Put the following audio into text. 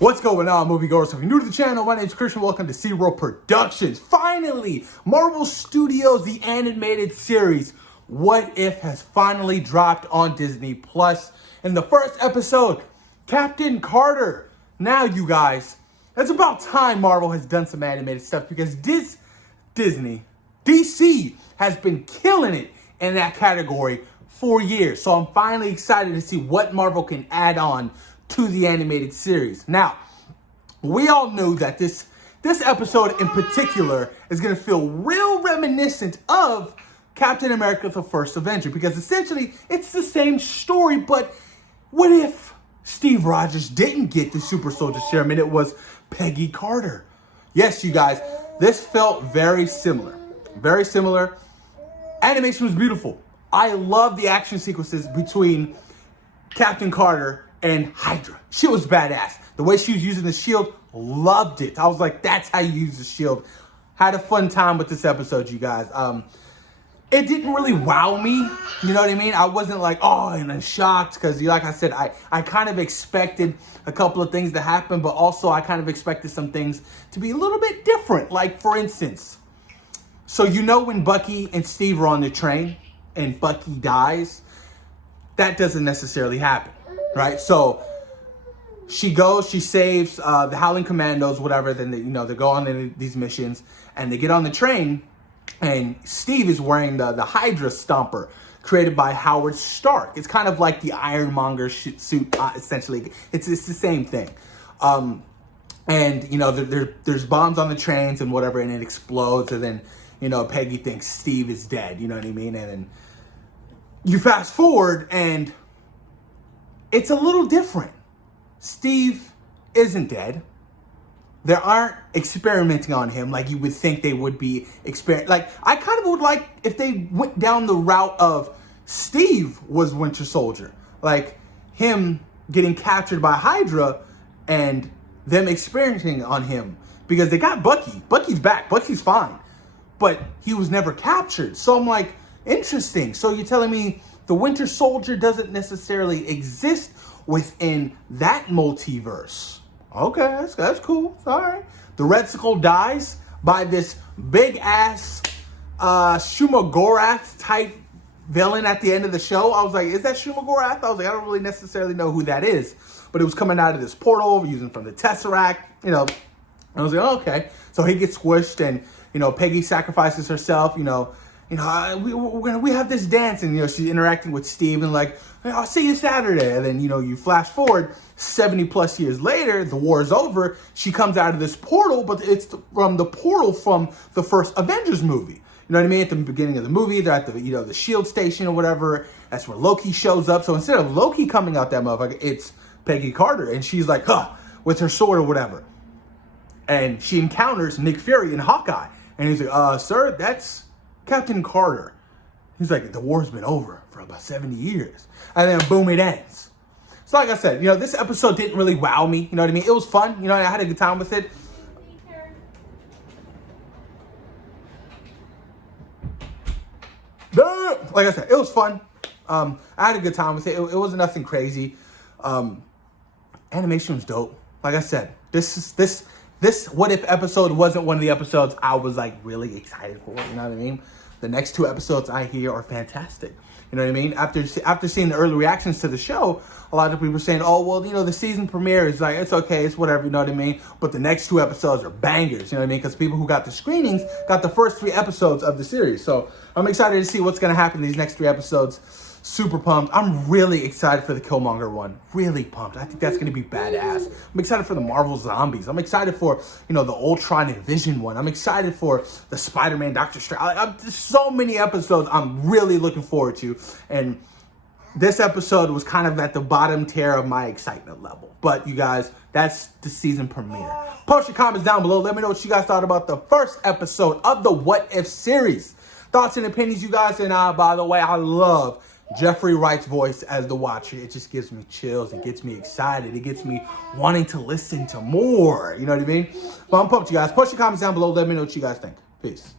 What's going on, moviegoers? If you're new to the channel, my name is Christian. Welcome to SeaWorld Productions. Finally, Marvel Studios, the animated series, What If, has finally dropped on Disney Plus. In the first episode, Captain Carter. Now, you guys, it's about time Marvel has done some animated stuff because DC has been killing it in that category for years. So I'm finally excited to see what Marvel can add on to the animated series. Now, we all knew that this episode in particular is going to feel real reminiscent of Captain America: The First Avenger, because essentially it's the same story, but what if Steve Rogers didn't get the super soldier serum and it was Peggy Carter? Yes, you guys, this felt very similar. Very similar. Animation was beautiful. I love the action sequences between Captain Carter and Hydra. She was badass. The way she was using the shield, loved it. I was like, that's how you use the shield. Had a fun time with this episode, you guys. It didn't really wow me, you know what I mean? I wasn't like, oh, and I'm shocked, because like I said, I kind of expected a couple of things to happen, but also I kind of expected some things to be a little bit different. Like, for instance, so you know when Bucky and Steve are on the train and Bucky dies, that doesn't necessarily happen, right? So she goes, she saves the Howling Commandos, whatever. Then they go on these missions, and they get on the train, and Steve is wearing the Hydra Stomper created by Howard Stark. It's kind of like the Ironmonger suit, essentially. It's the same thing. And there's bombs on the trains and whatever, and it explodes, and then Peggy thinks Steve is dead. You know what I mean? And then you fast forward, and it's a little different. Steve isn't dead. They aren't experimenting on him like you would think they would be. Like, I kind of would like if they went down the route of Steve was Winter Soldier. Like, him getting captured by Hydra and them experimenting on him. Because they got Bucky. Bucky's back. Bucky's fine. But he was never captured. So I'm like, interesting. So you're telling me the Winter Soldier doesn't necessarily exist within that multiverse? Okay, that's cool. All right. The Red Skull dies by this big ass Shumagorath type villain at the end of the show. I was like, is that Shumagorath? I was like, I don't really necessarily know who that is, but it was coming out of this portal using from the Tesseract. I was like, oh, okay. So he gets squished, and Peggy sacrifices herself. We have this dance, and she's interacting with Steve, and like, I'll see you Saturday. And then you flash forward 70 plus years later, the war is over. She comes out of this portal, but it's from the portal from the first Avengers movie. You know what I mean? At the beginning of the movie, they're at the the shield station or whatever. That's where Loki shows up. So instead of Loki coming out that motherfucker, it's Peggy Carter, and she's like, with her sword or whatever. And she encounters Nick Fury and Hawkeye, and he's like, sir, that's Captain Carter. He's like, the war's been over for about 70 years. And then boom, it ends. So like I said, this episode didn't really wow me. You know what I mean? It was fun. I had a good time with it. Like I said, it was fun. I had a good time with it. It wasn't nothing crazy. Animation was dope. Like I said, this What If episode wasn't one of the episodes I was like really excited for. You know what I mean? The next two episodes I hear are fantastic. You know what I mean? After seeing the early reactions to the show, a lot of people were saying, oh, well, the season premiere is like, it's okay, it's whatever, you know what I mean? But the next two episodes are bangers, you know what I mean? Because people who got the screenings got the first 3 episodes of the series. So I'm excited to see what's going to happen in these next 3 episodes. Super pumped. I'm really excited for the Killmonger one. Really pumped. I think that's going to be badass. I'm excited for the Marvel Zombies. I'm excited for, the Ultron and Vision one. I'm excited for the Spider-Man, Doctor Strange. There's so many episodes I'm really looking forward to. And this episode was kind of at the bottom tier of my excitement level. But you guys, that's the season premiere. Post your comments down below. Let me know what you guys thought about the first episode of the What If series. Thoughts and opinions, you guys. And by the way, I love Jeffrey Wright's voice as the Watcher. It just gives me chills. It gets me excited. It gets me wanting to listen to more. You know what I mean? But I'm pumped, you guys. Post your comments down below. Let me know what you guys think. Peace.